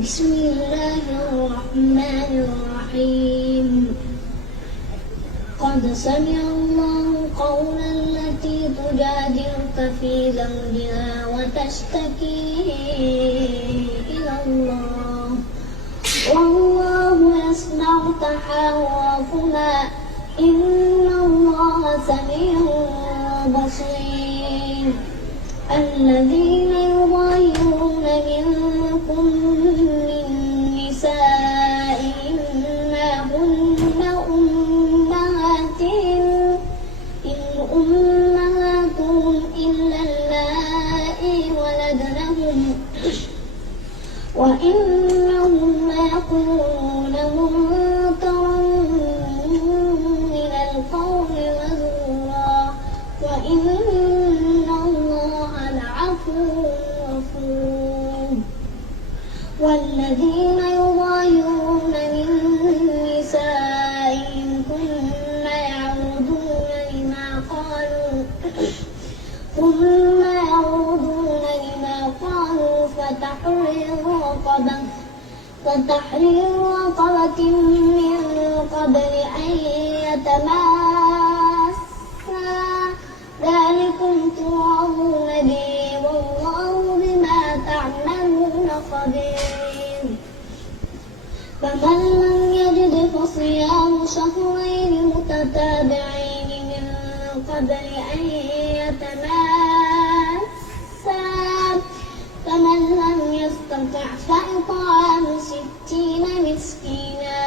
بسم الله الرحمن الرحيم قد سمع الله قول التي تجادلك في زوجها وتشتكي إلى الله والله يسمع تحاوركما إن الله سميع بصير الذين يظاهرون منكم من نسائهم ما هن أمهاتهم إن أمهاتهم إلا اللائي ولدنهم وإنهم ليقولون منكرا من القول وزورا وإن الله لعفو غفور والذين يظاهرون من نسائهم ثم يعودون لما قالوا فتحرير رقبة من قبل أن يتماسا ذلكم توعظون به والله بما تعملون خبير فمن لم يجد فصيام شهرين متتابعين من قبل أن يتماسا فمن لم يستطع فإطعام 60 مسكينا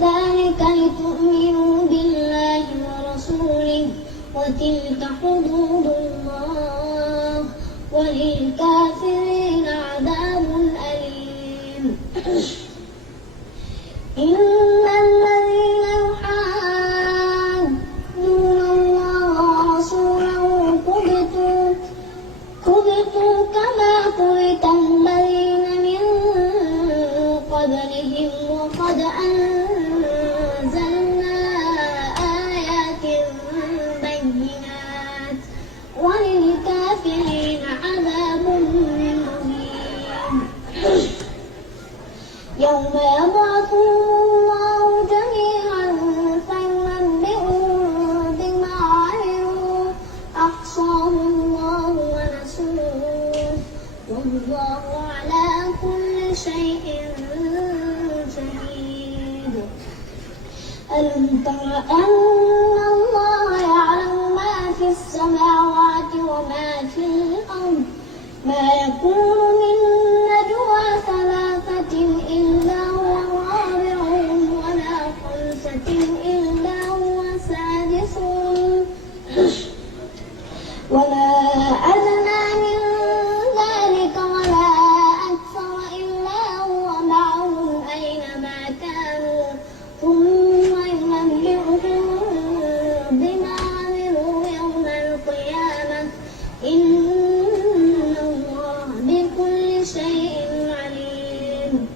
ذلك لتؤمنوا بالله ورسوله وتلك حدود الله وللكافرين عذاب أليم إن الذين يحادون الله ورسوله كبتوا كما كبت الذين من قبلهم وقد أنزلنا آيات بينات وللكافرين عذاب مهين يوم يبعثهم الله جميعا فينبئهم بما عملوا أحصاه الله ونسوه والله على كل شيء شهيد ألم تر أن الله يعلم ما في السماوات وما في الأرض ما يكون من نجوى ثلاثة إلا هو رابعهم ولا خمسة إلا هو سادسهم ولا أدنى من ذلك ولا أكثر إلا هو معهم أينما كانوا ثم ينبئهم بما عملوا يوم القيامة إن الله بكل شيء عليم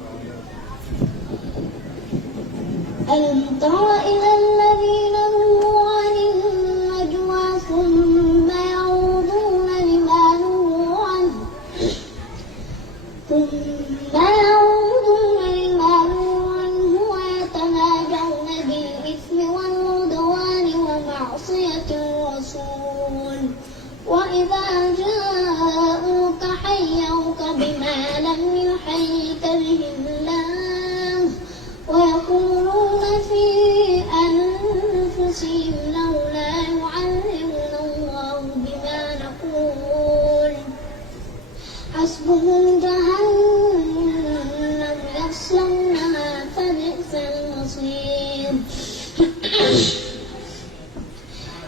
ألم تر إلى الذين نهوا عن النجوى ثم يعودون لما نهوا عنه ويتناجون بالإثم والعدوان ومعصية الرسول وإذا جاءوك حيوك بما لم يحيك به الله ويقولون في أنفسهم لولا يعلمنا الله بما نقول حسبهم جهنم يصلونها فبئس المصير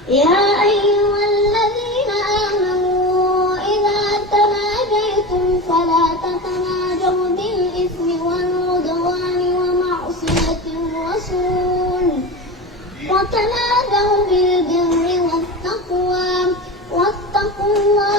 يا أيها الذين آمنوا إذا تناجيتم فلا تتناجوا بالإثم والعدوان ومعصية الرسول وتناجوا بالبر والتقوى واتقوا الله